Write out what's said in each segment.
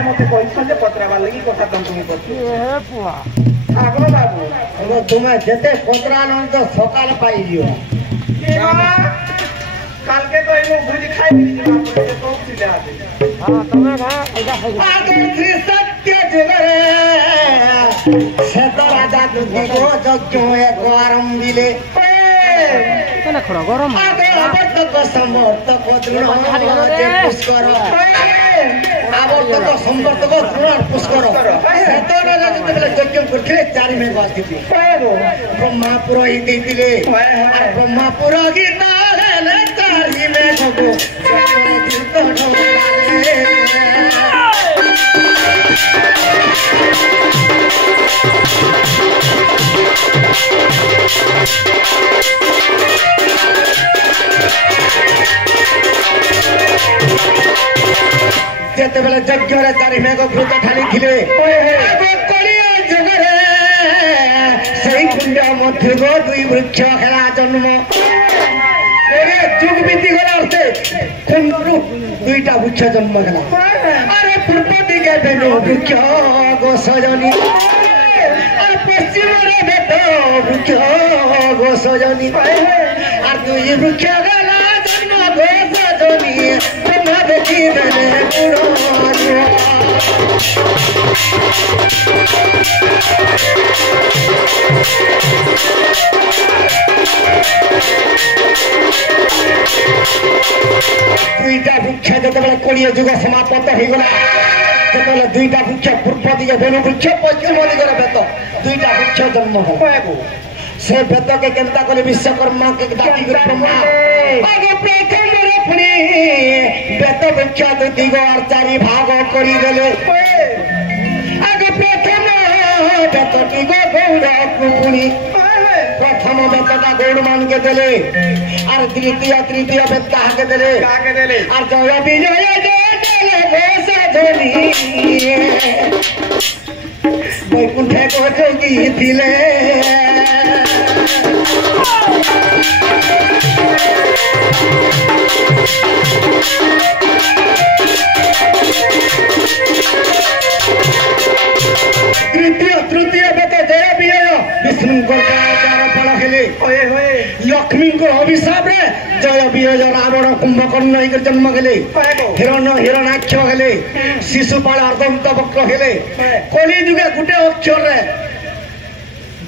मैंने मत कही पचराबार लगी कथा तुमको आगो बाबू तुम्हें जिते पचरा न तो सकाल पाई दियो काल के तो इनो भुज खाई दी तो सिले आते हां तुम्हें कहा आगे श्री सत्य जुगरे सेतो राजा दुधी को जग्यो एक वारम दिले केना खड़ा गरम आगे अवर्तक समर्थक दृढ़ जे पुष्कर आवर्तक समर्थक दृढ़ पुष्कर सेतो राजा जेतेबेले जग्यो करथिले चारि में बसिथि ब्रह्मा पुरोहित दिले आ ब्रह्मा पुरोहित ले चारि में गो तीर्थ ढोलारे जेतेबेले यज्ञरे चारि मेघ भूत ढाली थिले आगो कलिया जगरे सेई कुंड मध्य गो दुई वृक्ष हेला जन्म ओरे जुग बीती गला अर्थे कुंडरू दुईटा वृक्ष जन्म गला अरे पूर्व दिगे बेनो वृक्ष गो सजनी और पश्चिम रे बेटो वृक्ष गो सजनी और दुई वृक्ष गला जन्म गो सजनी तुम देखी मैंने बुढ़ो दुईटा वृक्ष जेतेबेले कोड़िए जुग समाप्त हो गला जेतेबेले दुईटा वृक्ष पूर्व दिगे बेनु वृक्ष पश्चिम दिगरे बेत दुईटा वृक्ष जन्म हो से बेत के केनता करे विश्वकर्मा के डाकी कर ब्रह्मा आगे प्रथम रे पुनी बेत वृक्ष दिग और चारि भाग करी देले आगे प्रथम बेत दिग गौड़ पुनी प्रथम बेतटा गौड़ मान के देले और तृतीय बेत काहे देले और जय विजय जय देले साधनी बैकुंठे को जोगी दिले तृतीय बेत जय विजय विष्णु को चार फल हेले लक्ष्मी को अभिशाप रे जय विजय रावण कुंभकर्ण एक जन्म हेले हिरण्याक्ष हेले शिशुपाल अर्धंत वक्र हेले कली जुगे गुटे अक्षर रे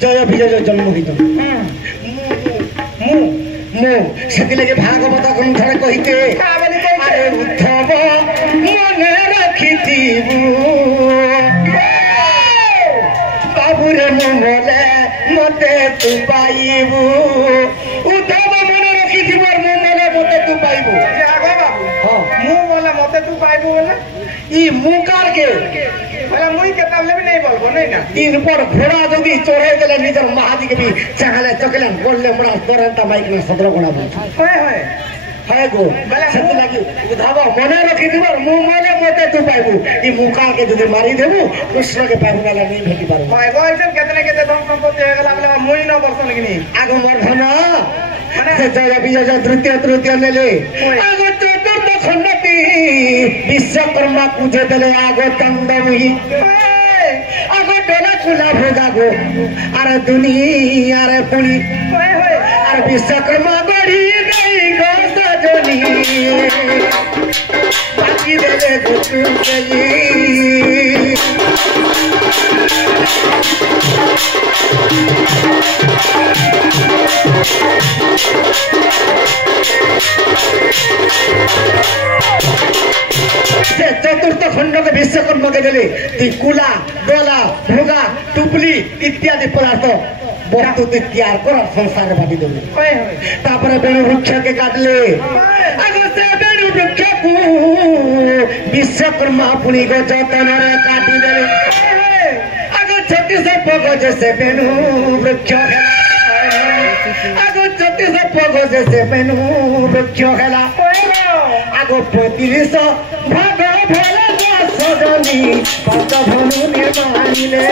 जय विजय जन्म मु से लगे भागवत ग्रंथ कहिते अरे उद्धव मन रखिथिबु बाबुरे मोले मते तू पाइबु उद्धव मन रखिथिबु और मोले मते तू पाइबु आगो बाबू हां मु बोला मते तू पाइबु बोला ई मुकार के बोला मुई के ताले भी नहीं बोलबो नहीं ना तीन पर घोड़ा जदी चढ़े देले निजर महादी के भी चाहले चकले बोलले मोरा दरंता माइक में सदर गुणा बोल होय है गो सत्य लागी उद्धव मन रखिथिबु और मु मोले मते तू पाइबु ई मुकार के जदी मारी देबु कृष्ण के पाइबु वाला नहीं भेटी पारबु होय गो ऐसे केतने धन संपत्ति हो गला बोला मुई न बरसन कि आगो मोर धन माने जय विजय तृतीय लेले आगो चतुर्थ खंडती विश्वकर्मा पूजे देले आगो चंदमुही आगो डोला खुला भोगा गो अरे दुनिया रे पुनी अरे विश्वकर्मा गड़ी गई गो सजनी बाकी देले गुटू गई चतुर्थ खंड के विश्वकर्मा के देले कुला डोला भोगा टुपली इत्यादि पदार्थ वस्तु तैयार कर संसार बांटी देले तापर बेणु वृक्ष के काटले आगो से बेणु वृक्ष को विश्वकर्मा पुनी को जतन रे काटी देले आगो 36 पग जैसे बेणु वृक्ष आगो 36 पग जैसे बेणु वृक्ष खेला आगो 35 भाग भला सजनी पत धनु निर्माणिले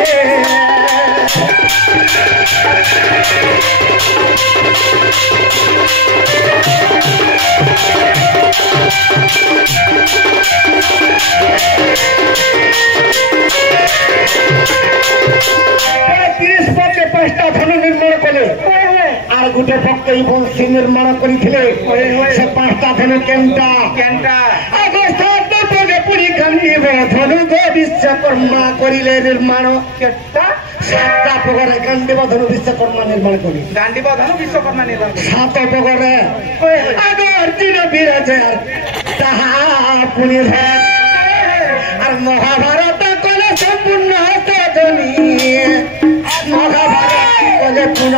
ବୁକୁଟେ ପକେଇ ବଂଶୀ ନିର୍ମାଣ କରିଥିଲେ ସେ ପାଞ୍ଚଟା ଧନୁ କେନ୍ଟା ଆଗ ସାତ ପଗେ ପୁଣି କାନ୍ଦିବ ଧନୁକ ବିଶ୍ୱକର୍ମା କରିଲେ ନିର୍ମାଣ ସାତଟା ପଗରେ କାନ୍ଦିବ ଧନୁ ବିଶ୍ୱକର୍ମା ନିର୍ମାଣ କରି ସାତ ପଗରେ ଆଗ ଅର୍ଜୁନ ବିରାଜ ତାହା ପୁଣି আর মহাভারত কলে সম্পূর্ণ সজনী মহাভারত কলে পুনঃ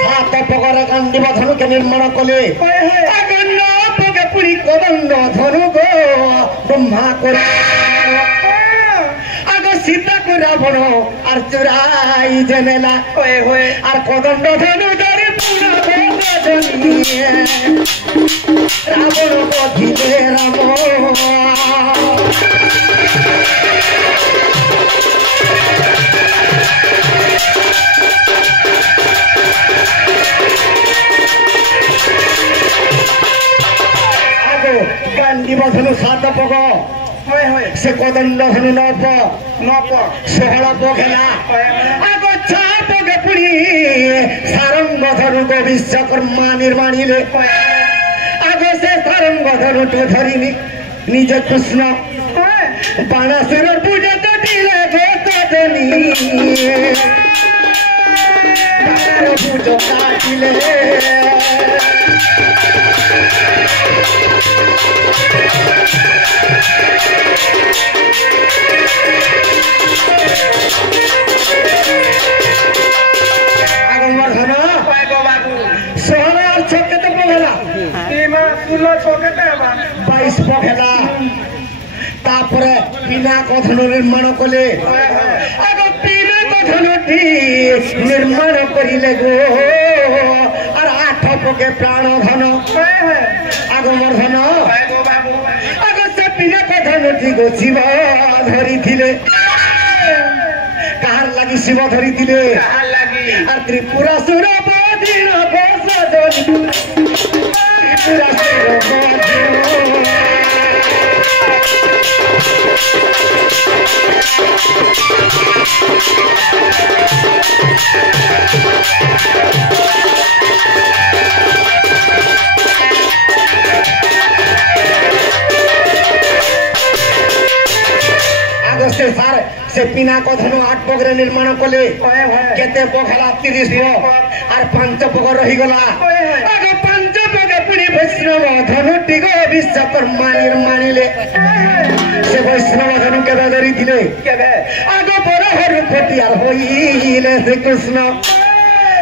সাত পগরে কান্দিব ধনুকে নির্মাণ কলে পগে পুরী কদণ্ড ধনু গো ব্রহ্মা করে আগ সীতাকে রাবণ আর চুরাই জেনেলা আর কদণ্ড ধনু ধরে রাবণ বধিলে রাম গান্ধী ধনু সাত পগ সে কদণ্ড ধনু নপ ষোহল পগেলা আগ ছা পগে পুরি সারঙ্গ ধনুক বিশ্বকর্মা নির্মাণিলে আগ সে সারঙ্গ ধনুটো ধরিনি নিজ কৃষ্ণ বাণাসুর পূজা দিলে গোতনি পুজো কাটিলে বাইশ পগেলা তারপরে পিনাক ধনু নির্মাণ কলে আগ পিনাক ধনুটি নির্মাণ করিলে গো আর আঠ পগে প্রাণ ধন আগমর ধন আগ সে পিনাক ধনুটি গো শিব ধরিলে কাহার লাগি শিব ধরিলে আর ত্রিপুরাসুর বদিন से पिनाक धनु 8 पगरे निर्माण कले केते पगला 30 पग और 5 पग रही गला आगे 5 पग पुनी वैष्णव धनु टिगो विश्वकर्मा निर्माणिले से वैष्णव धनु के धरि दिले आगे बरहर पटियार होइले श्री कृष्ण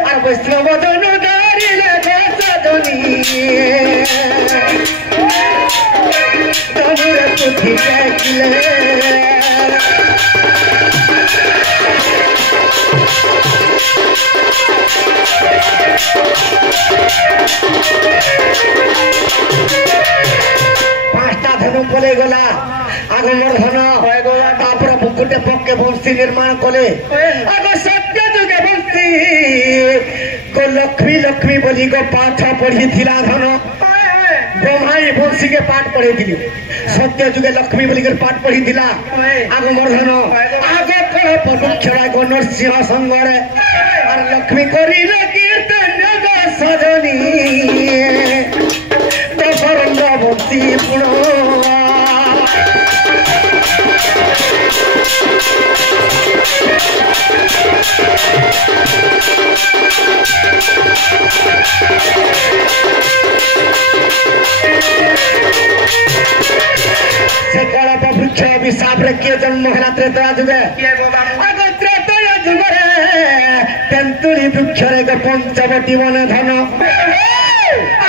और वैष्णव धनु धरिले सजनी धनु रे तुझी देखले पांचटा धनु कले गला आगमर धन तापर बुकुटे पक्के वंशी निर्माण कले आग सत्य जुगे वंशी को लक्ष्मी लक्ष्मी बोली को पाठ पढ़ी थिला धन ब्रह्माई वंशी के पाठ पढ़ी थी सत्य जुगे लक्ष्मी बोली कर पाठ पढ़ी थिला आगमर धन आगे कह परुक्षरा को नरसिंह संगरे और लक्ष्मी करिले कीर्तन सजनी तो बरंग भक्ति पुण से कड़प वृक्ष अभिशाप रे किए जन्म है त्रेता जुगे आग त्रेता जुगे तेंतुली वृक्ष रे पंचवटी वन धन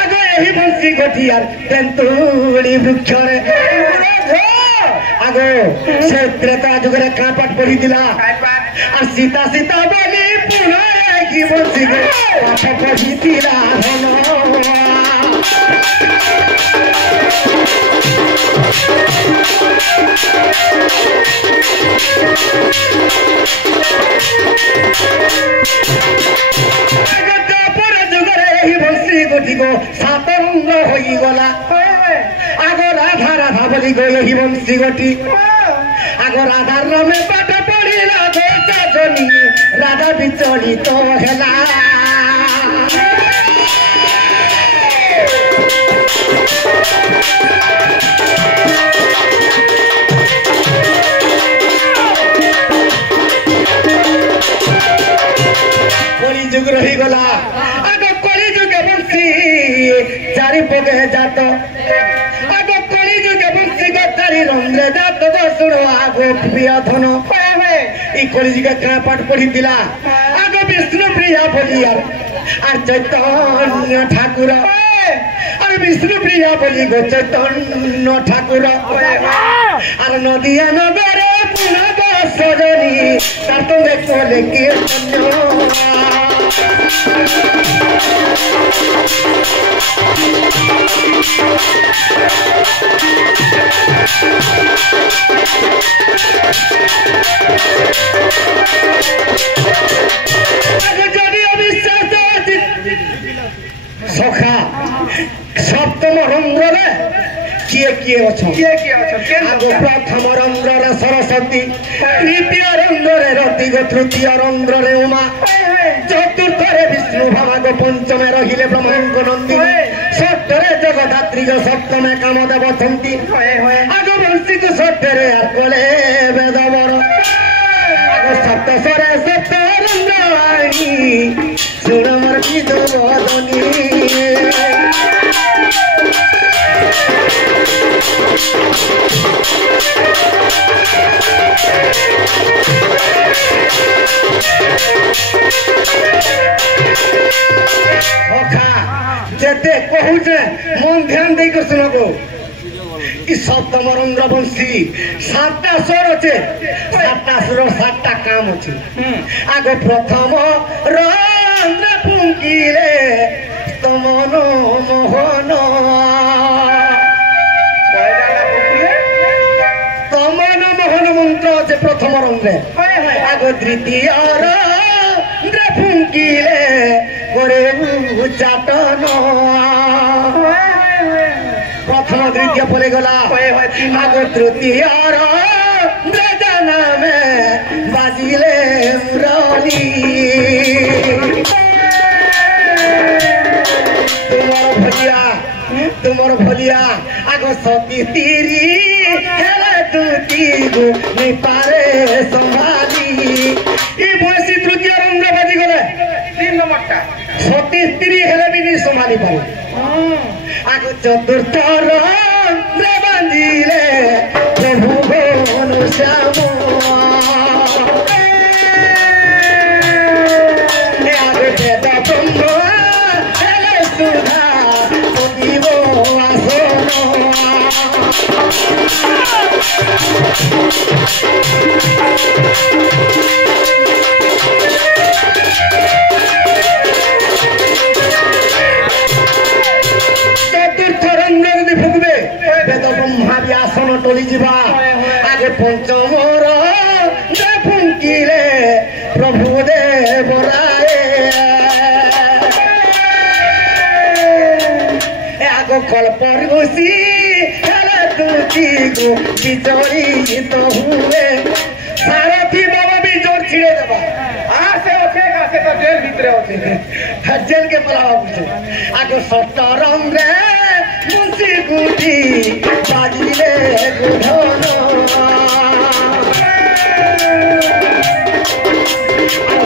आग यही वंशी गोटियार तेंतुली वृक्ष रे आग से त्रेता जुगे का पाठ पढ़ी दिला और सीता सीता बोली पुनः की वंशी को पाठ पढ़ी दिला धन গো সাত রঙ্গ হয়ে গলা আগ রাধা রাধা বলি গো এই বংশী গটি আগ রাধার নামে পাঠ পড়িলা গো চাচনি রাধা বিচলিত হেলা কলিযুগ রহি গলা আগ কলিযুগে বংশী চারি পগে জাত আগ কলিযুগে বংশী গো চারি রন্ধ্রে জাত গো শুনো আগ প্রিয় ধন এই কলিযুগে কাঁ পাঠ পড়ি দিলা আগ বিষ্ণু প্রিয়া বলি আর চৈতন্য ঠাকুর আর বিষ্ণু প্রিয়া বলি গো চৈতন্য ঠাকুর আর নদিয়া নগরে পুনঃ সজনী তার তোমরা চলে কীর্তন সখা সপ্তম রন্ধ্রে কিয়ে কিয়ে অছন আগ প্রথম রন্ধ্রে সরস্বতী তৃতীয় রন্ধ্রে রতি গো তৃতীয় রন্ধ্রে উমা চতুর্থরে বিষ্ণু ভাগ পঞ্চমে রহিলে ব্রহ্মাঙ্গ নন্দিনী ষষ্ঠরে জগদাত্রী গো সপ্তমে কামদেব অছন্তি আগ বংশী গো ষষ্ঠরে আর কলে বেদ বড় আগ সপ্তস্বরে সপ্ত রন্ধ্র আইনি শুণ আমার বিদ বদনী যেতে কহুছে মন ধ্যান দেই শুনবো ই সপ্তম রন্ধ্র বংশী সাতটা স্বর আছে সাতটা স্বর সাতটা কাম আছে আগ প্রথম রন্ধ্র ফুঙ্কিলে তমন মোহন তমন মোহন মন্ত্র আছে প্রথম রন্ধ্রে আগ তৃতীয় রন্ধ্র ফুঙ্কিলে করে উচ্চাটন প্রথম তৃতীয় পড়ে গলা আগ তৃতীয় নামে বাজিলে মুরলি তোমার ভলিয়া আগ সতী তিরি হেলে দুটি গো নিপারে সম্ভালি এই বয়সী তৃতীয় রন্ধ্র বাজি গলে 3 নম্বরটা সতী স্ত্রী হেলে বি সম্ভালি পারে আগ চতুর্থ রন্ধ্র বাজিলে প্রভু ঘন শ্যাম আগ বেদ ব্রহ্ম হেলে সুধা সতীব আসন চতুর্থ রন্ধ্র যদি ফুকবে বেদ ব্রহ্মা ব্যাসন টলি যা আগে পঞ্চম রন্ধ্র ফুঙ্কিলে প্রভু দেব রায় আগ কল্পর ঘোষি হেলে দুটি গো বিচরিত হুয়ে সারথী বাবা বিচর ছিড়ে দেবা আর সে ওঠে গাছে তো জেল ভিতরে আছে জেল কে পলাওয়া বুঝে আগ সপ্ত রন্ধ্রে মুন্সি গুটি বাজিলে গুধন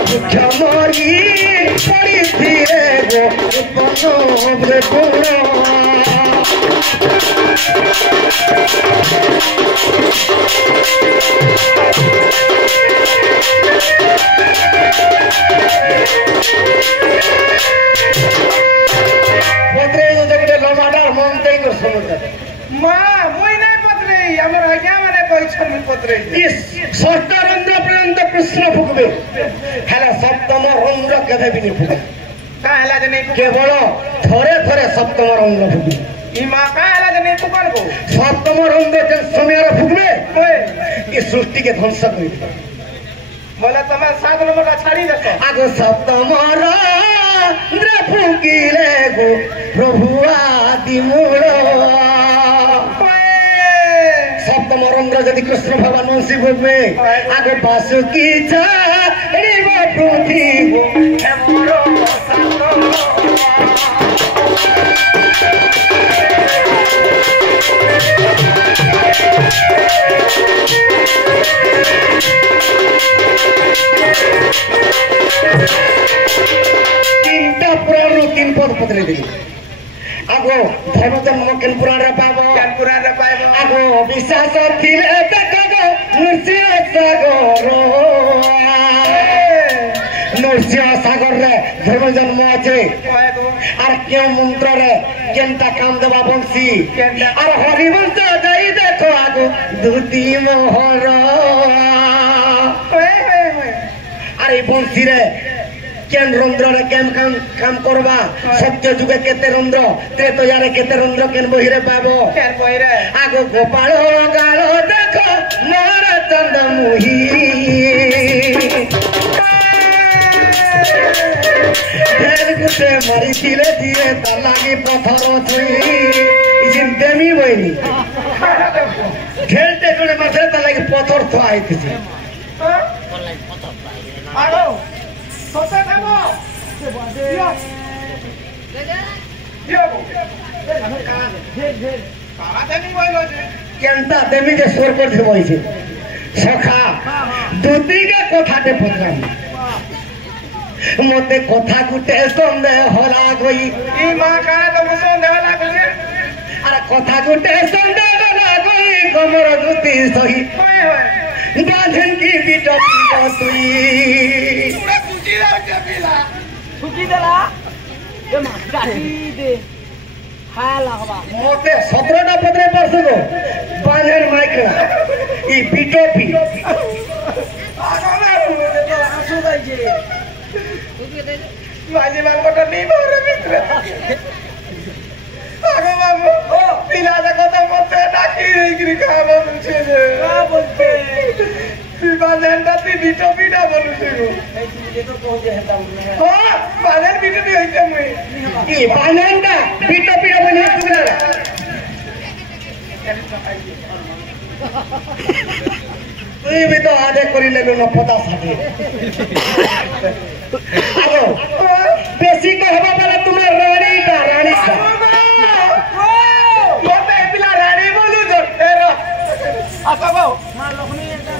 মুখ্যমরি পড়ি ফিরে গো উৎপন্ন গুণ ষষ্ঠ রন্ধ্র পর্যন্ত কৃষ্ণ ফুকবে হেলে সপ্তম রন্ধ্র কেবে বি ফুকে কেবল থরে থরে সপ্তম রন্ধ্র ফুকবে সপ্তম রন্ধ্র যে সময় ফুকবে এই সৃষ্টিকে ধ্বংস করে বলে তুমি 7 নম্বরটা ছাড়ি দেখ আগ সপ্তম ଚନ୍ଦ୍ର ଫୁଙ୍କିଲେ ଗୋ ପ୍ରଭୁ ଆଦି ମୂଳ সপ্তম রন্ধ্র যদি কৃষ্ণ ভগবান শিববে আগে বাসুকি ছাড়িব পৃথিব হেমর তিনটা পুরাণ তিন পদ বদলে দিল আগো ধর্মজন্ম কেন পুরাণে পাব আগো বিশ্বাস থিলে দেখো গো নৃসিংহ সাগর নৃসিংহ সাগর রে ধর্মজন্ম আছে আর কেউ মন্ত্র রে কেনটা কাম দেবা বংশী আর হরিবংশ যাই দেখো আগো দুতি মোহর আর এই বংশী রে কেন রন্ধ্রে কেন কাম করবা সত্য যুগে কেতে রন্ধ্র ত্রেতয়ারে কেতে রন্ধ্র কেন বহিরে পাব আগো গোপাল গাল দেখো মোর চন্দ্রমুহি ঢের গুটে মারিছিলে দিয়ে তার লাগি পথর ছুঁই দেমি বইনি ঢেলতে জোরে মাসে তার লাগি পথর থোয়া হইতেছে কেনটা দেমি যে সোর করতে বইছে সখা দুদিকে কথাতে পড়লাম মতে কথা গুটে সন্দেহ হলা গই ই মা কারে তো সন্দেহ লাগুছে আর কথা গুটে সন্দেহ হলা গই কমর দুতি সহি গাধন কি বিট পিট তুই পুরা কুচি দাও কে পিলা কুচি দেলা এ মা গাছি দে খালা হবা মতে 17টা পত্রে পড়ছো গো বাঁধের মাইকরা ই বিটপি আগনা রুলে তো আসু যাইছে মাঝে বাবুটা নেই মারে ভিতরে আগো বাবু ও পিলাটা কথা বলতে নাকি রেগরি খাবো বলছে যে বলতে বাজানটা তুই বিটপিটা বলছে গো এই তুমি তো কইতে হেতাম ও বাজান বিটপি হইছে মই কি বাজানটা বিটপিটা বলে তুই তুই भी तो आधे करी ले लो न पता साथे আগো বেশি कहबा वाला तुम्हें रानी का मोते पिला रानी बोलू जो तेरा आका बाऊ मां लक्ष्मी एटा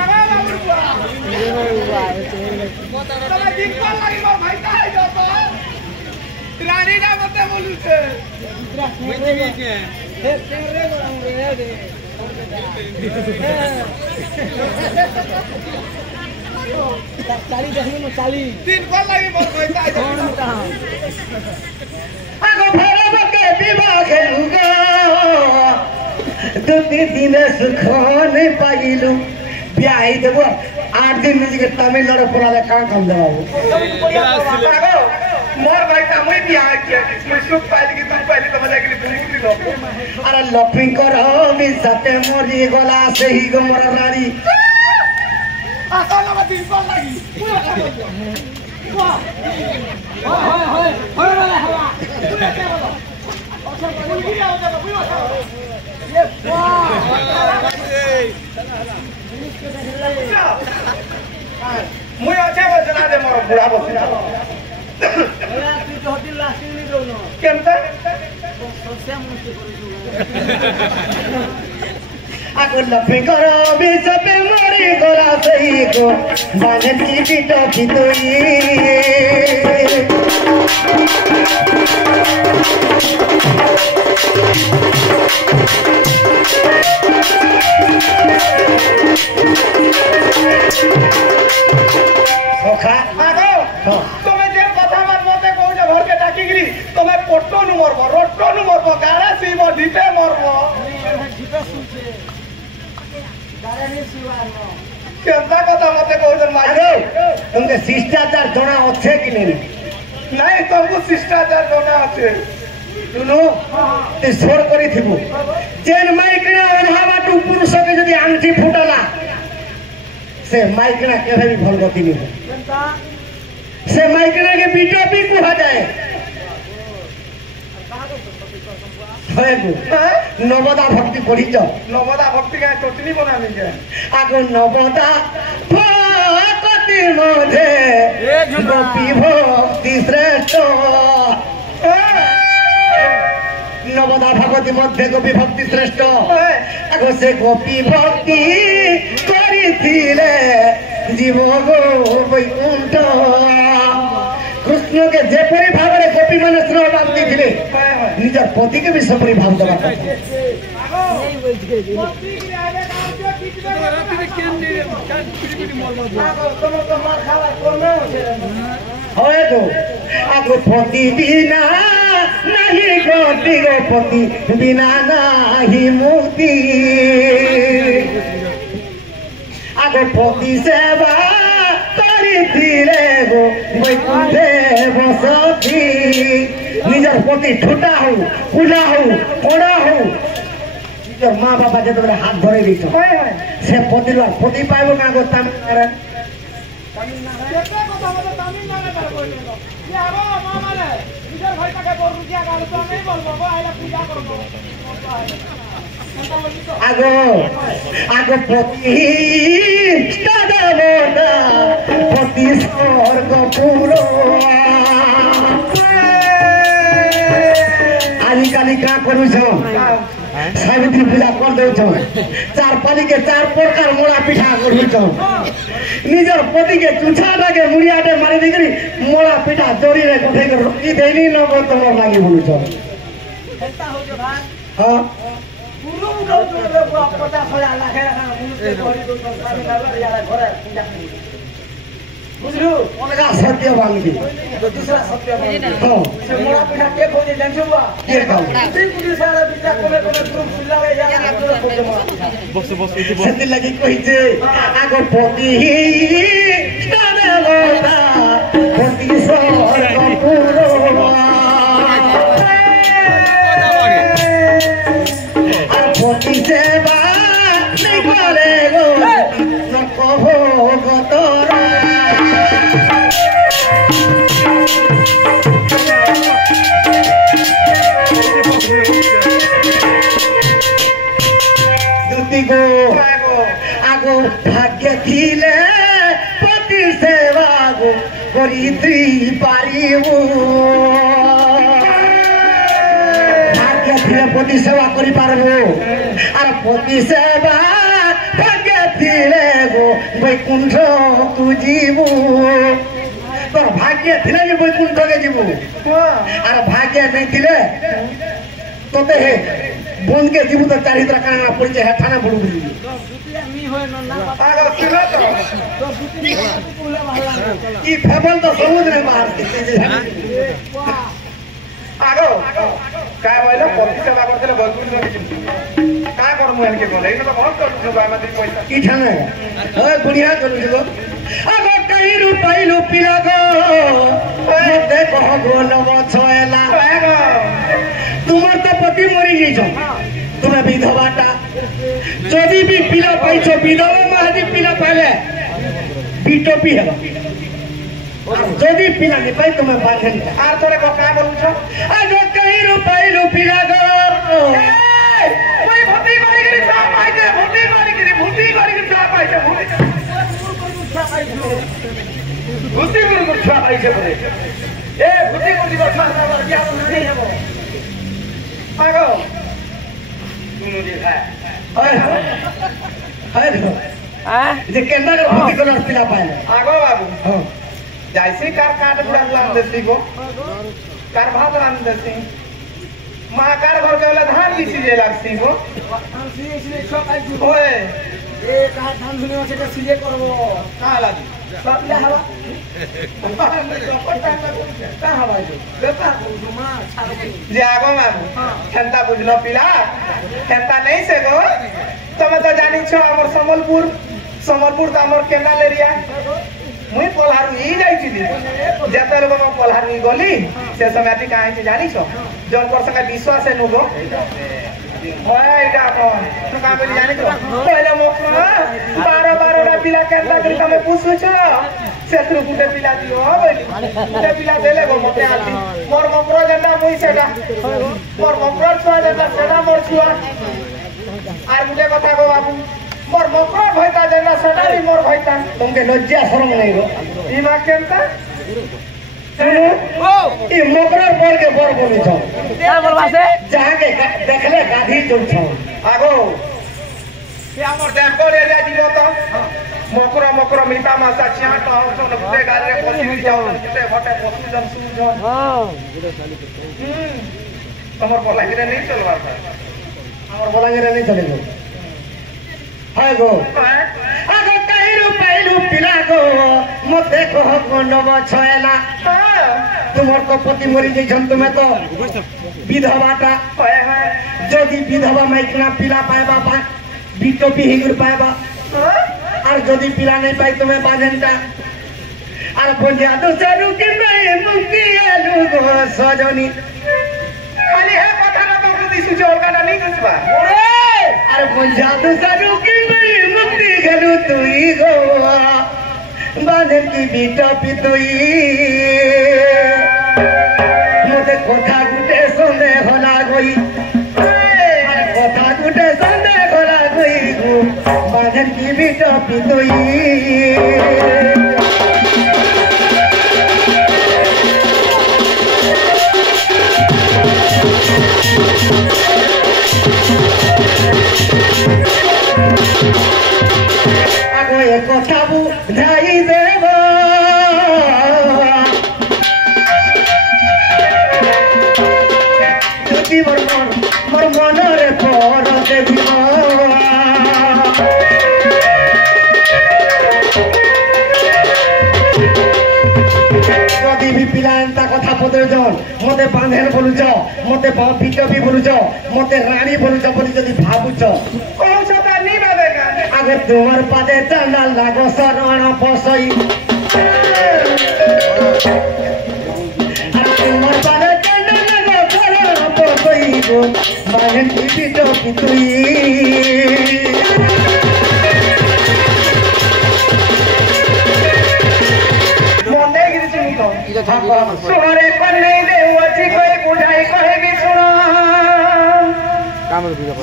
आगा बाबू चला दिन पर लगी मां भाई काय जातो रानी ना मते बोलू छे बुझी के हे तेरे बड़ाऊ रे दे चाली देखने में चाली दिन को लगी बहुत पैसा आगो भरब के विवाह खेलूगा दो दिन सुखन पाइलू ब्याह देबो 8 दिन में तमिलनाडु पुराले काम देबाबू आगो मोर भाई मुई ब्याह के मुई सुख पाइल की तू पहले तो मजा के लिए लो अरे लपिंग कर भी सते मोरी गला से ही गो मोर रानी आकाला में दिन पर लगी पूरा वाह हाय वाला हवा पूरा क्या बोलो अच्छा फूल गिरा हो जाएगा पूरा ये वाह मुई अच्छे बचना दे मोर बुढ़ा बचना यार तू जो दिन लास्टिंग नहीं दोनो केमता सोसिया मुझे करिसु आगो लपे करो भी सबे मोरी गोला सही को बांधन की बिटो की तोई सोखा आगो तुम्हें जे कथा मत मते कहू जे घर के डाकी गिरी तुम्हें पोटो नु मरबो रोटो नु मरबो गाड़ा सीबो ढीपे मरबो ढीपे सुचे गाड़ा नहीं सीवानो केंता कथा मते कहू जे मारो तुमके शिष्टाचार जोना अच्छे कि नहीं तुमको शिष्टाचार जोना अच्छे सुनो ते सोर करी थिबो जेन माइकना ओढ़ा बाटू पुरुष के जदी आंगठी फुटला से माइकना केबे भी भल गति नहीं से माइकना के बीटो भी कुहा जाए नवदा भक्ति पढ़ी जाओ नवदा भक्ति का चटनी बना लीजिए आगो नवदा भक्ति मधे गोपी भक्ति श्रेष्ठ नवदा भगवती मध्य गोपी भक्ति श्रेष्ठ आगो से गोपी भक्ति करिथिले जीव गो वैकुंठ कृष्ण के जेपरी भाव में गोपी मन स्नेह बांधी थे निजर पति के भी सपरी भाव दबा आगो पति बिना नहीं गति गो पति बिना नहीं मुक्ति आगो पति सेवा गो वैकुंठे बसती निजर पति ठुटा हो पूजा हो पड़ा हो निजर माँ बापा जो हाथ धरे दी से पति पाइब ना गो तमिलनाडु आगो आगो पति पति स्वर्ग पुरो आजिकाली क्या करू सावित्री पूजा कर दे चार पाली के चार प्रकार मोड़ा पिठा कर निजर पति के चुछा के मुड़ियाटे मारी दिकरी मोड़ा पिठा चोरी रे कोठे कर रोकी देनी न को तमर लागी बोलू हां बुझलू उनका सत्य बांगी दूसरा सत्य हां से मोड़ा पिठा के खोजे जानछो बा के कहू पुलिस वाला बिटा कोने कोने ग्रुप खुल्ला रे या बस सत्य लगी कहि जे आगो पति स्टाडे लोटा पति स्वर्ग पुरो पति सेवा नहीं करे गो न कहो गतरा दुति गो आगो भाग्य थिले पति सेवा गो करी त्री पारिबो पति सेवा करी पारबो आर पति सेवा भाग्य थिले गो वैकुंठ तू जीवो तोर भाग्य थिले जे वैकुंठ के जीवो आर भाग्य नहीं थिले तोते हे बोन के जीवो तो चारित्र काना पड़े हेठाना बडू आगो सुनो तो ई फेबल तो समुद्र में बाहर आगो काय बोले पति सेवा करते भगवान में का करमु एनके बोले इनो तो बहुत करछु बामाती पैसा की ठाने ओए बुनिया करू जो आगो कई रुपई लुपी लगो मते कह गो नव छयला आगो तुमर तो पति मरि गई तुम विधवाटा जदी भी पिला पाइछो विधवा महादी पिला पाले बीटोपी है जदी पिला नहीं पाई तुम्हें बांधन आर तोरे को का बोलू छो आगो कई रुपई लुपी लगो कोई भूती करी के सा पाई दे भूती करी के सा पाई दे भूती गुरु को छा पाई छे ए भूती गुरु को छा ना क्या नहीं है वो आगो तुम जे है जे केंदा के भूती कलर पिला पाए आगो बाबू हां जैसे कार काट लान देसी को कार भात लान देसी मां कार घर के वाला धान लीसी जे लागसी को धान सीले छकाई ओए ए का धान सुने से के सीले करबो का लागी सब ले हवा का हवा जो बेकार जुमा छाड़ जे आगो मां खेलता बुझलो पिला खेलता नहीं से गो तुम तो जानी छो हमर संबलपुर त हमर केना लेरिया मुई पलहार ई जाई छी जेते लोग हम पलहार नी गली से समय ती काहे छी जानी छो जन कर संगे विश्वास है नुगो ओए एटा कोन तो का बोली जानी छो पहले मो 12 रा पिला केता करी तमे पूछू छो ସେଥିରୁ ଗୋଟେ ପିଲା ଦିଅ ବୋଇଲି ଗୋଟେ ପିଲା ଦେଲେ ଗো ମତେ ଆଜି ମୋର ମକର ଯେନ୍ତା ମୁଇଁ ସେଟା ମୋର ମକର ଛୁଆ ଯେନ୍ତା ସେଟା ମୋର ଛୁଆ আর গুটে কথা গো বাবু মোর মকর ভয়তা যেটা সেটা भी মোর ভয়তা तुमके लज्जा शर्म नहीं हो ইমা কেনতা ई मकरा पर के बर बनी छ क्या बोलबा से जहां के देखले गाधी चल छ আগো সে আমার দেখো রে দিল তো মকর মকর মিতা মাসা চিয়াট হউছন গুটে গারে বসি যাও গুটে ঘটে বসি জম সুজন हां তোমার বলাগিরে নেই চলবার हमर बोलांगे नहीं चलेगो हाय गो आगो काइरु पाइलु पिला गो मते कह कोंडब छयला तुमर कपति मरि जइछन तुमे तो विधवाटा जदि विधवा माइकना पिला पाएबा बा बिटो बिहिगुर पाएबा और जदि पिला नहीं पाई तुम्हें बाजनटा और बंजा तो चारू के मैं मुक्ति आलू गो सजनी खाली है কথা না তো দিছু যে ওরগাটা নেই দিছবা अरे बंजा तो चारू के मैं मुक्ति गलू तुई गो बांधन की बीटा पितुई मोते कोठा गुटे सोने होला गई अरे कोठा गुटे सोने होला गई गो बांधन की बीटा पितुई आगो एक কথা বুঝাই দেব যদি মোর মনরে পর দেব যদি भी पिला एंता কথা পদজন মতে বাঁধের বলুছ মতে বিটবি বলুছ মতে রানী বলুছ বলি যদি ভাবুছ কৌছ তা নি বাবেগা आगे तुम्हार पादे चंदा लागो शरण पसई तुम्हार पादे चंदा लागो शरण पसई गो मानन की बिटो पितुई মনে গিরছি নি তো সুরে কন্নে দেওয়াছি কই বুঝাই কহে বি শুনো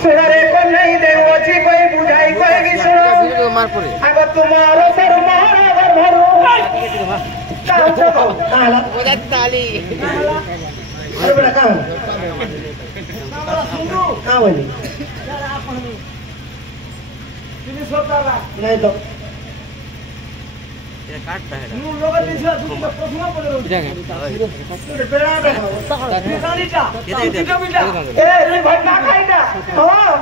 সুরে কন্নে দেওয়াছি কই বুঝাই কহে বি শুনো আগ তোমার সর মহানগর ভরু তাও চলো आला ताली अरे बड़ा कहां कहां बोली তিনি সরকারা नहीं तो काटता है नु लोग দিছলা তুমি প্রশ্ন বলে বেড়া দেখো নিকালিটা কিটা বিটা এ রে ভাই না খাইটা হ্যাঁ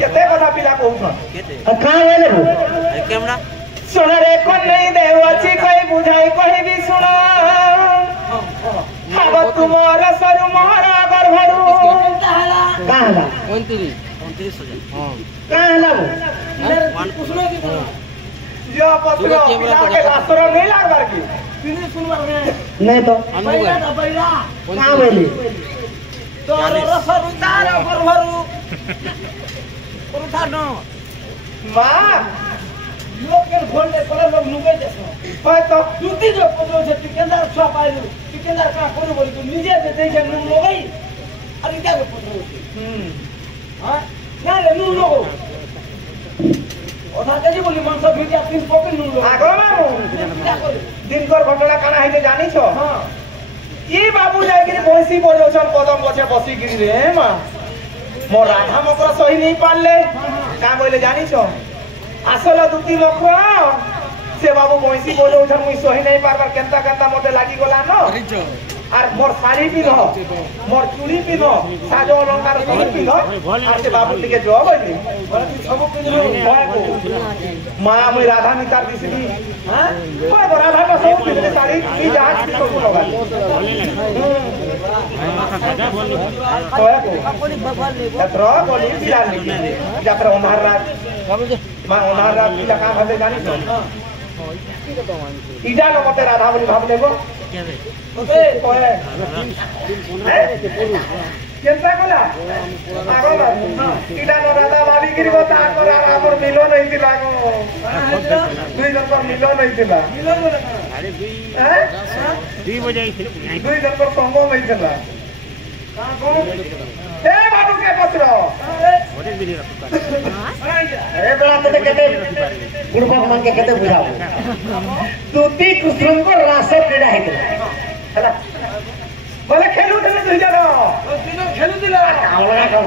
কেতে কথা পিলা কହୁছ कहां बोले वो कैमरा সোনারে কন্নে দেওয়াছি কই বুঝাই কহিবি শুনো আগ তোমার সর মহানগর ভরু कहां ला 29 हां कहां ला वो जो पत्र पिला के रास्तर नहीं लागबार की तिनी सुनबार में नहीं तो बैला कहां बोली तो रसर उतार भर भरू उतार नो मां लोग के खोलने पर लोग नुगे जैसे হয় তো তুই যে পদো যে টিকেদার সব পাইলু টিকেদার কা কোন বলি তুই নিজে যে দেই যে নুন লোগাই আর ইটা কো পদো হ্যাঁ না রে নুন লোগো ওটা কাজে বলি মাংস ভিডিয়া পিস পকে নুন লোগো আগো মামু দিনকর ঘটনা কানা হইতে জানিছ হ্যাঁ ই বাবু যাইকি বসি পড়ছন কদম গছে বসি গিরি রে মা মোর রাধা মকর সহি নেই পারলে কা বলে জানিছ আসলে দুটি লোক সে বাবু মহিষী বলে ওঠান মুই সহি নাই পারবার কেনতা কেনতা মতে লাগি গলা ন আর মোর শাড়ি পিন্ধ মোর চুড়ি পিন্ধ সাজ অলঙ্কার সব পিন্ধ আর সে বাবু দিকে জব হইলি সব পিন্ধ মা মুই রাধা মিতার দিছিলি হ্যাঁ কই রাধা তো সব পিন্ধে শাড়ি তুই যা সব লগা যাত্রা বলি পিলালি যাত্রা অন্ধার রাত মা অন্ধার রাত পিলা কা ভাবে জানিস ইডা লগতে রাধা বলি ভাবলে গো ওতে কয় କେନ୍ତା କଲା ଆଗ ବାବୁ ଇଟା ନ ଦାଦା ଭାବି କିରି କଥା କରା ଆମର ମିଲନ ହେଇଥିଲା ଗো ଦୁଇ ଜଣଙ୍କର ମିଲନ ହେଇଥିଲା ଦୁଇ ଜଣଙ୍କର ସଙ୍ଗମ ହେଇଥିଲା ଏ ବାବୁ କେ ପତ୍ର ଏ ବେଳା ତତେ କେତେ ପୂର୍ବ ମାନକେ କେତେ ବୁଝାବ ତୁତି କୃଷ୍ଣଙ୍କ ରାସ କ୍ରୀଡ଼ା ହେଇଥିଲା ହେଲା ବୋଲେ ଖେଲୁଥିଲେ ଦୁଇ ଜଣ ଖେଲୁଥିଲା ଅଲଗା କଣ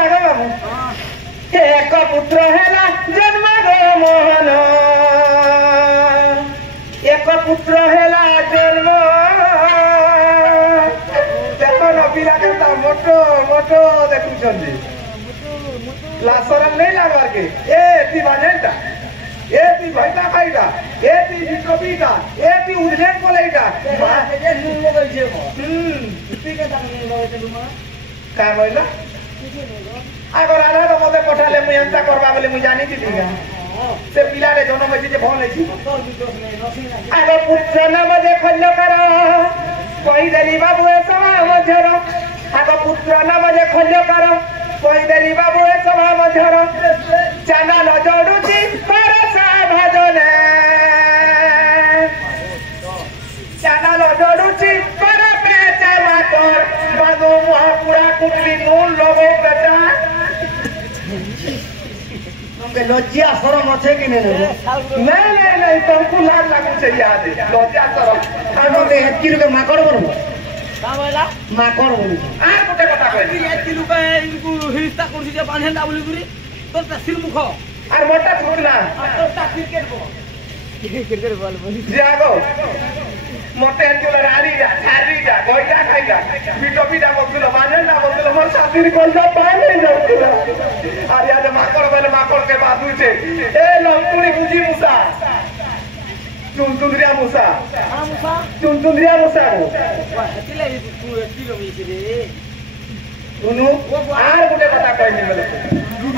ଆଗ ବାବୁ ଏକ ପୁତ୍ର ହେଲା ଜନ୍ମ ମୋହନ ଏକ ପୁତ୍ର ହେଲା ଜନ୍ମ ଦେଖନ ପିଲା କେନ୍ତା ମୋଟୋ ମୋଟୋ ଦେଖୁଛନ୍ତି ଲାସର ନେଇ ଲାଗବାର କେ ଏଠି ବାଜେଟା ଏଠି ଭାଇଟା ଖାଇଟା ଏଠି ବିକବିଟା ଏଠି ଉଜଲେଟ ପଲେଇଟା କାଁ କହିଲା ଆଗ ରାଧା ତ ମତେ ପଠାଲେ ମୁଇଁ ଏନ୍ତା କରବା ବୋଲି ମୁଇଁ ଜାଣିଥିଲି ସେ ପିଲାରେ ଜନ୍ମ ହେଇଛି ଯେ ଭଲ ହେଇଛି ଆଗ ପୁତ୍ର ନାମ ଯେ ଖଲ୍ୟକର କହିଦେଲି ବାବୁ ଏ ସଭା ମଧ୍ୟର ଆଗ ପୁତ୍ର ନାମ ଯେ ଖଲ୍ୟକର କହିଦେଲି ବାବୁ ଏ ସଭା ମଧ୍ୟର ଚାନାଲ ଜଡୁଛି ପରସା ଭଜନେ ଚାନାଲ ଜଡୁଛି ପର ପେଚା ମାତର ବାଦୁ ମହାପୁରା କୁଟଲି ନୁନ ଲଗो ବେଟା तुमके लज्जा शरम अच्छे कि नहीं नहीं तुमको लाज लागू चाहिए याद लज्जा शरम हम ते एतकी रुके माकड़ बोलू का बोला माकड़ बोलू आ गोटे कथा कहली एतकी लुका इनको हिस्सा करछि जे बांधेला बोली गुरी तोर ता सिर मुख और मोटा छुटना तोर ता क्रिकेट बॉल बोली जागो मोटे अंचल रारी जा सारी जा गोइटा खाइगा पिटो पिटा बोललो बांधेला बोललो मोर साथी कोल जा पानी जाउला আর ইয়াতে মাকড় বলে মাকড় কে বাদ হইছে এ লংতুরি বুঝি মুসা চুনচুন্দ্রিয়া মুসা মুসা চুনচুন্দ্রিয়া মুসা বাহ এতিলে তু কিলো হইছে রে শুনু আর গোটে কথা কইনি বলে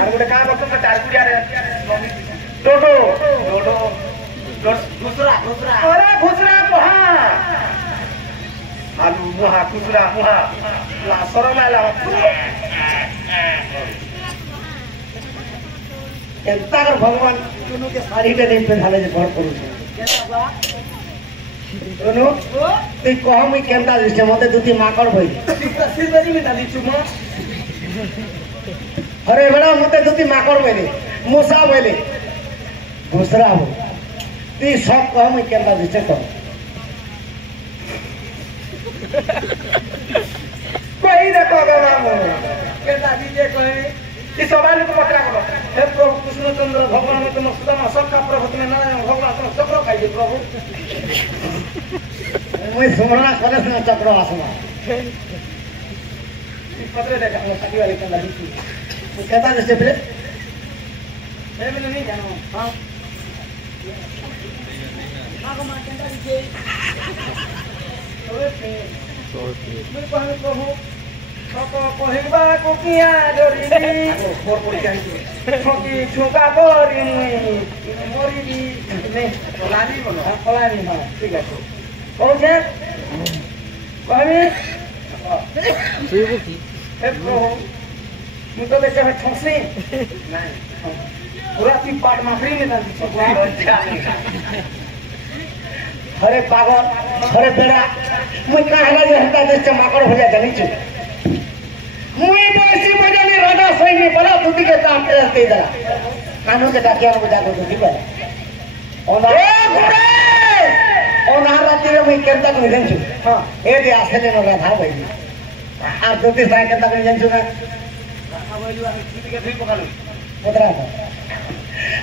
আর গোটে কাম করছ টারকুড়িয়া রে ডোডো ডোডো ঘুসরা ওরে ঘুসরা মহা আলু মহা ঘুসরা মহা লা সরলা एंता कर भगवान दोनों के साड़ी पे नहीं पहनाले जे भर करू दोनों तू कह मुई केंता दिस मते दुती माकड़ भई सिलवरी में डाली चुमा अरे बड़ा मते दुती माकड़ भइले मूसा भइले दूसरा हो तू सब कह मुई केंता दिस तो कोई देखो बाबू केंता दीजे कोई ये सवाल को पकड़ा करो हे प्रभु कृष्णचंद्र भगवान में तुम सुदामा सबका प्रभु में ना भगवान तुम चक्र खाइए प्रभु मुई सुमरना करे से चक्र आसमा पत्रे देखा हम साथी वाले के लगी थी मुई केंता दिस फिर मैंने नहीं जानो हां आगो मा केंता दिजे मैं कहने प्रभु सको कहिबा को किया डरिनी फोर पड़ी जाई छोकी छोका करी मरी दी नहीं कलानी बोलो कलानी हां ठीक है कौन है कहनी सुइबो की हे प्रभु मैं तो देखे है ठोसी नहीं पूरा ती पाट माफरी में ना अरे पागल अरे बेड़ा मुई कहला जे हटा देश माकड़ हो जा जानी छु मुई बसी बजनी राजा सही बड़ा दुती के दाम पे दे दला कानू के डाकिया बुझा दो दुती पर ओना ए गुरे ओना राती रे मुई केंता को निजन छु हां ए दे आसले न राधा भाई आ दुती साय केंता को निजन छु ना आवैलु आ दुती के फिर पकालु उतरा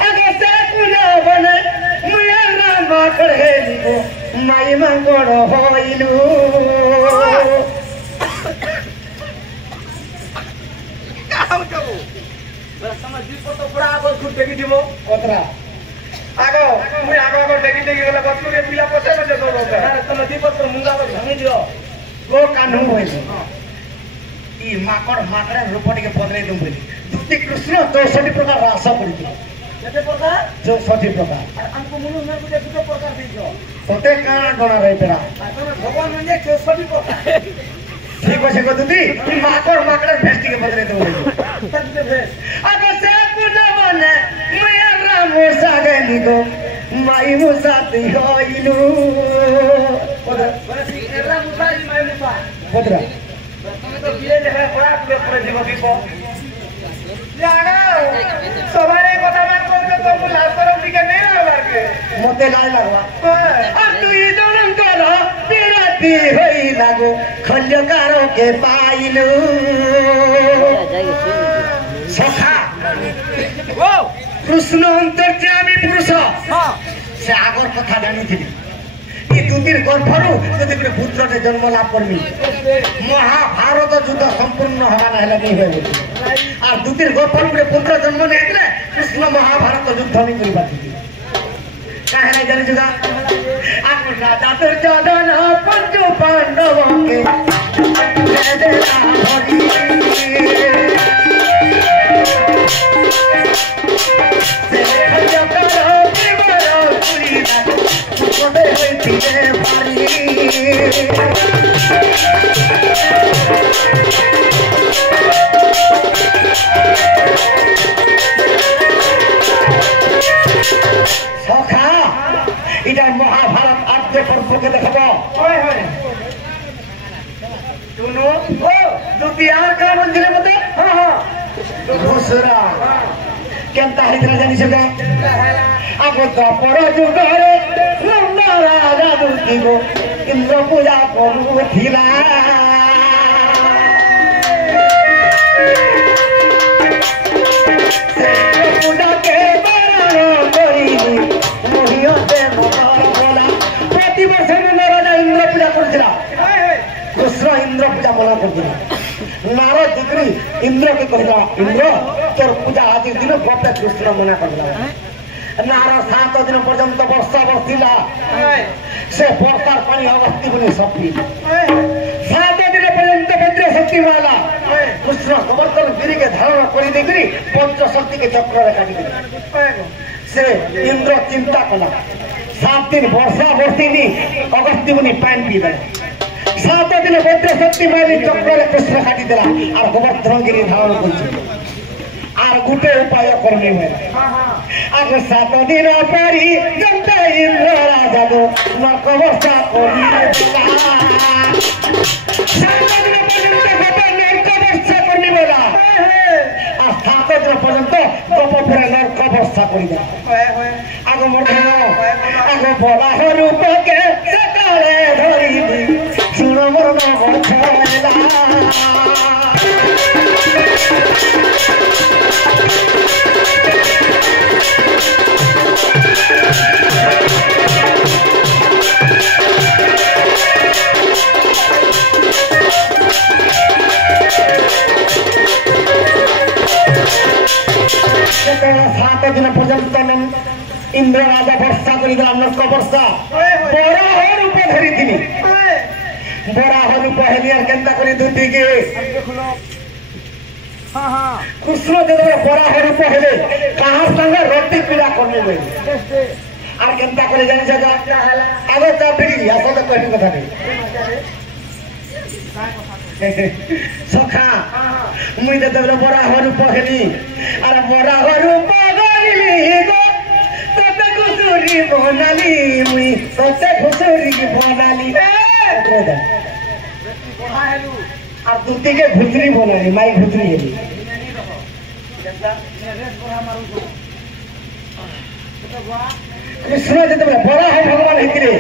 आगे से कुना बने मुया ना माकड़ हेली माई मांगड़ होइलु समझ तो पूरा आगो खुद देखी थी वो ओतरा आगो मुई आगो देखी गला बच्चों के पिला पछे में जो होता है तो नदी पर मुंगा को भांगी दियो गो कानू होइलु ई माकड़ माकड़े रूपटी के बदले दूं बोली दुती कृष्ण 64 प्रकार रास पड़ी केते प्रकार 64 प्रकार हमको मुनु में कुछ दुटे प्रकार दीजो तोते कान गणा रहे तेरा तो भगवान में 64 प्रकार ठीक আছে গো দিদি মাকড় ভেস্টিকে বদলে দেবো আগে সে পূজা মানে মেরা মোসা গেলি গো মাই মোসা তুই হইলু বদরা সবারে কথা মান করছো তো মু লাল তরফ দিকে নেই রাখবার কে মতে লাই লাগবা আর তুই জনম কর বিরাতি হই লাগো খঞ্জকারো কে পাইলু সখা ও কৃষ্ণ অন্তর্যামী পুরুষ সে আগর কথা জানিছিলি এই দুটির গর্ভরু যদি করে পুত্রটে জন্ম লাভ করবি মহাভারত যুদ্ধ সম্পূর্ণ হওয়া না হলে নেই হয়ে গেছে আর দুটির গর্ভরু করে পুত্র জন্ম নিয়েছিলে কৃষ্ণ মহাভারত যুদ্ধ নেই করিবা কাহিনী জানিছু গা আমার রাজা দুর্যোধন পঞ্চ পাণ্ডবকে দেলা ধরি সখা এটা মহাভারত আদ্য পর্বকে দেখাব শুনো ও দুটি আর কার মন্দিরের মধ্যে ঘুষরা কেনতা হইতরা জানিছ গা আগত পর যুগরে লম্বা রাজা দুটি গো ইন্দ্র পূজা করুথিলা পূজাকে বারণ করিনি মহিয়তে মহর বলা প্রতি বছর রাজা ইন্দ্র পূজা করেছিল কৃষ্ণ ইন্দ্র পূজা বলা করছিল নারদ দিগ্রি ইন্দ্রকে কহিলা ইন্দ্র তোর পূজা আজির দিন গপে কৃষ্ণ মনে করলা নারদ 7 দিন পর্যন্ত বর্ষা বর্ষিলা সে বর্ষার পানি অবস্থি বলে সপি 7 দিন পর্যন্ত বজ্র শক্তি মালা কৃষ্ণ সমর্থন গিরিকে ধারণ করে দিগরি পঞ্চশক্তিকে চক্রে কাটি দিল সে ইন্দ্র চিন্তা কলা 7 দিন বর্ষা বর্ষিনি অগস্তি বনি পান পিয়ে দেয় 7 দিন বজ্র শক্তি মারি চক্রে কৃষ্ণ কাটি দিলা আর গোবর্ধন গিরি ধারণ করছে আর গুটে উপায় করনি হয় আগে 7 দিন পারি জনতা ইন্দ্র রাজা গো নরক বর্ষা করি দিলা 7 দিন পর্যন্ত গোপে নরক বর্ষা করনি বলা আর 7 দিন পর্যন্ত গোপপুরে নরক বর্ষা করি দেলা আগে মরণ আগে বলা রূপকে সকালে ধরিবি শুন মরণ বছলা सात दिन पर्यंत इंद्र राजा वर्षा कर नरक वर्षा बराह रूप धरी बराह रूप हेलियार केन्ता कर दुटी के कृष्ण जो बराह रूप हेले कहाँ संगे रोटी पीड़ा करने लगे और केन्ता कर जानी जगह आगे चापड़ी आस तो कहनी कथा नहीं सखा मुई तो बराह रूप हेली अरे बराह रूप घुसुरी बनाली मुई तोते घुसुरी बनाली और दूती के घुसरी बनाली माई घुसरी हेली कृष्ण जो बड़ा है भगवान हितरे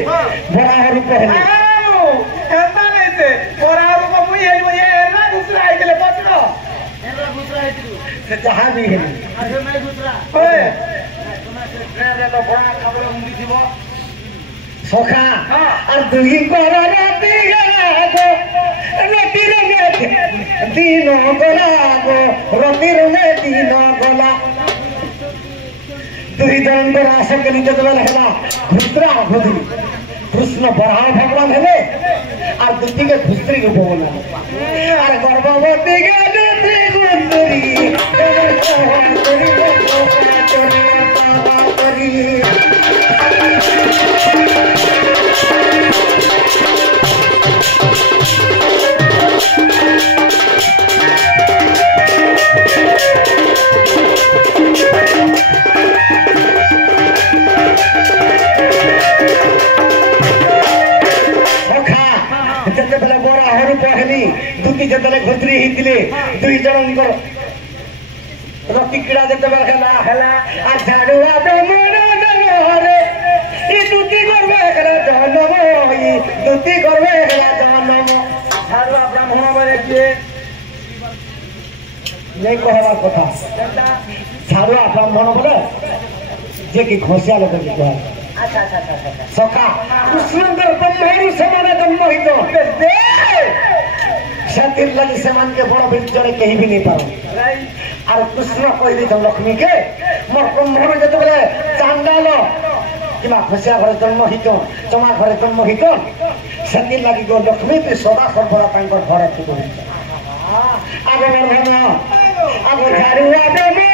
बड़ा रूप हेली एंता नहीं से बड़ा रूप मुई हेली ये ना दूसरा आई के पछड़ो एरा दूसरा आई से जहां भी हेली अरे मैं दूसरा ओए सखा और दुई कर राती गो राती रंगे दिन गला गो राती रंगे दिन गला दुई जन आस के नीचे जब है घुसरा घुसरी कृष्ण बराह भगवान है और दुटी के घुसरी रूप बोला और गर्भवती के ଯେତେବେଳେ ଘୁଦ୍ରି ହେଇଥିଲେ ଦୁଇ ଜଣଙ୍କର ରତି କ୍ରୀଡ଼ା ଯେତେବେଳେ ହେଲା ଆଉ ଝାଡୁଆ ବ୍ରାହ୍ମଣ ଜନରେ ଇ ଦୁତି କରବେ ହେଲା ଜନମ ଇ ଦୁତି କରବେ ହେଲା ଜନମ ଝାଡୁଆ ବ୍ରାହ୍ମଣ ବୋଲେ କିଏ ନେଇ କହିବାର କଥା ଝାଡୁଆ ବ୍ରାହ୍ମଣ ବୋଲେ ଯେ କି ଘଷିଆ ଲୋକ କି କହ ସଖା କୃଷ୍ଣଙ୍କର ବ୍ରହ୍ମରୁ ସେମାନେ ଜନ୍ମ ହେଇତ ସେଥିର୍ ଲାଗି ସେମାନକେ ବଡ଼ ବିଜୟରେ କେହି ବି ନେଇ ପାରୁ আর কৃষ্ণ কই দিত লক্ষ্মীকে মোর ব্রহ্মর যেতবেলে চান্দাল কিংবা খসিয়া ঘরে জন্ম হইত চমা ঘরে জন্ম হইত সেদিন লাগি গো লক্ষ্মী তুই সদা সর্বদা তাঙ্কর ঘরে তুই আগে ধর্ম আগে ঝাড়ুয়া দেবে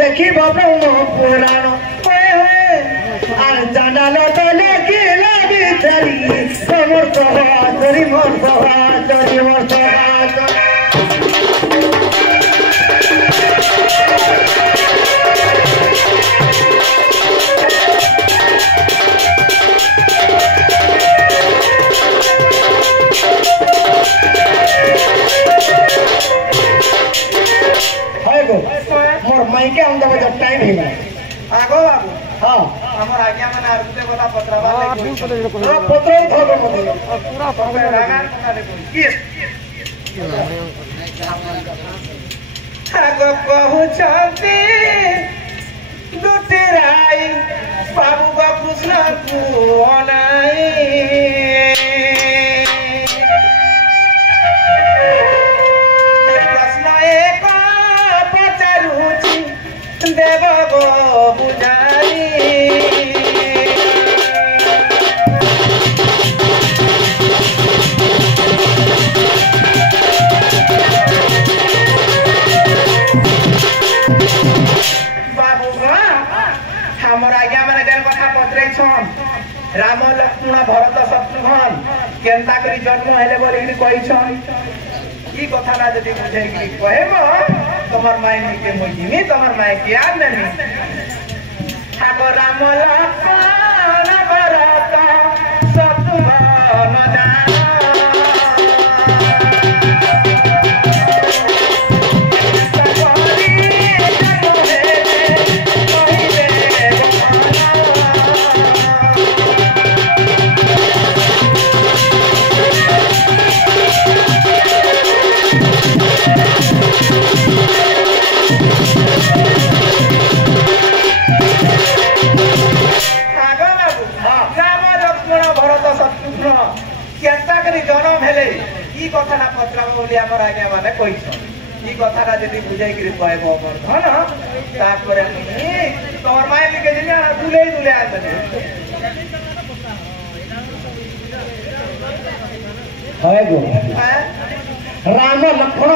देखी ब्रह्म पुराण আর জানাল তলে কি লাগি ধরি মোর সহাচরি মোর সহাচরি মোর সহাচরি मोर माइके हम जब टाइम ही आगो बाबू हां हमर आज्ञा माने आरते কথা পত্রাবা पत्र धोबे मते पूरा पवे रागार কথা দেখো কি आगो पहुंचते दुतिराई बाबू का कृष्ण को अनाई देव गो बुझाई बाबू हमर आज्ञा माने देन कथा पत्रे छन राम लक्ष्मण भरत शत्रुघ्न केनता करी जन्म हेले बोली कहि छन ई कथा ना जदी बुझे कि कहबो তোমার মায়ের নিকে মইনি তোমার মায়ে কি আর নেনি ঠাকুর রাম লক্ষ্মণ ভরত শত্রুঘ্ন জনম হেলে ই কথাটা পত্রাবা বলি আমার আগে মানে কইছ ই কথাটা যদি বুঝাই করে কইব আমার ধন তারপরে আমি তোমার মায়ের লিখে দিলে দুলে দুলে আনবে হয় গো হ্যাঁ রাম লক্ষ্মণ